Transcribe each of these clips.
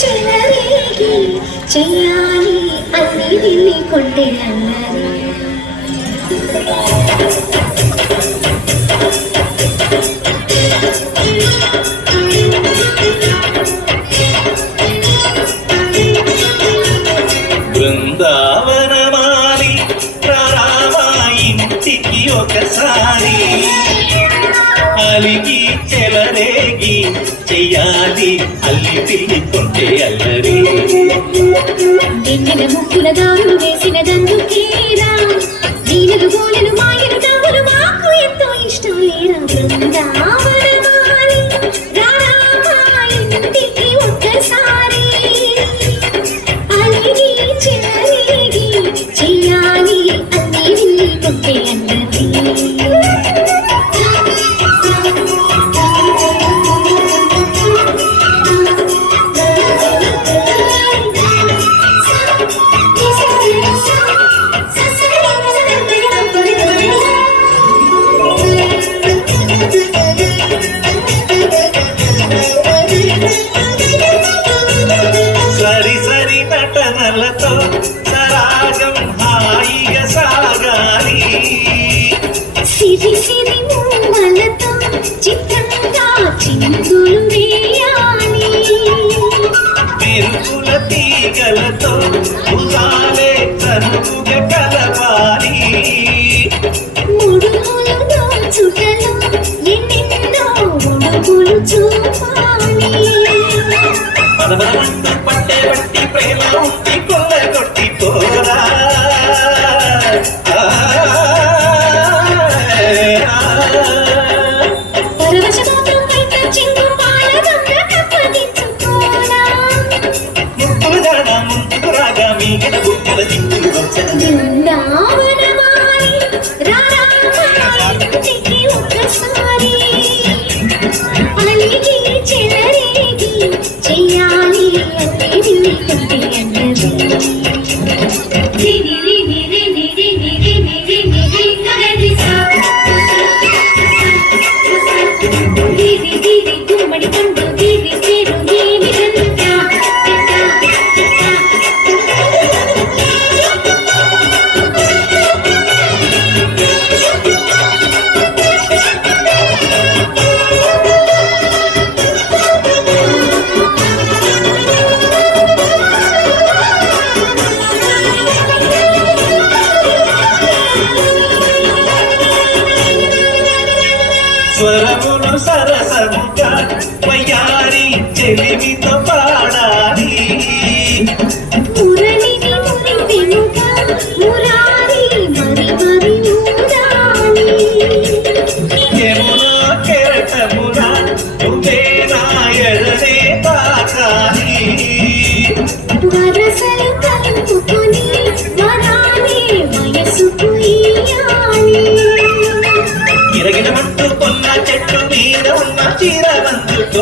చెలరేగి చెయ్యాలి అన్ని తిని కొంటే అన్నది. చెలరేగి చెయ్యాలి అల్లి పిల్లి అల్లరి. ఎన్నెల ముక్కుల దారులు వేసిన దందుకేరా దీనులు గోలెలు మాయలు తాములు మాకు ఎంతో ఇష్టం లేరా బృందావనమాలి సరాగం హాయిగా సాగాలి. సిరి సిరి మూవలతో చిత్రంగా చిందులు వేయాలి. మెరుపుల తీగలతో ఉగాలే కనుగ కలవాలి ముడుములు దోచుటలో ఎన్నెన్నో ఉడుపులు చూపాలి. పదవమంటూ పట్టే బట్టి ప్రేమ కొల్ల కొట్టి పోరా. జాడ ముందుకు రాగా మీగడ బుక్కల దిక్కులు వచ్చన Thank you. స్వరమును సరసముగా వయ్యారి చెలిమితో పాడాలి. వరసలు కలుపుకొని వరాలే వయసుకు చెట్టు మీద ఉన్న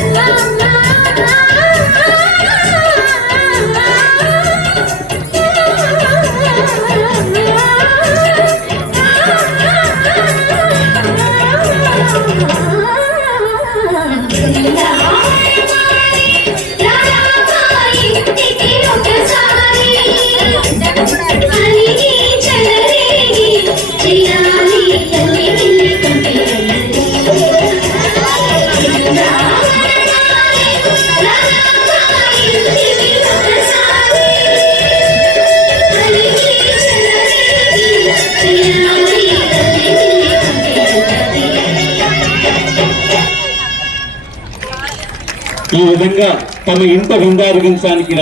love. ఈ విధంగా తమ ఇంట విందారగించడానికి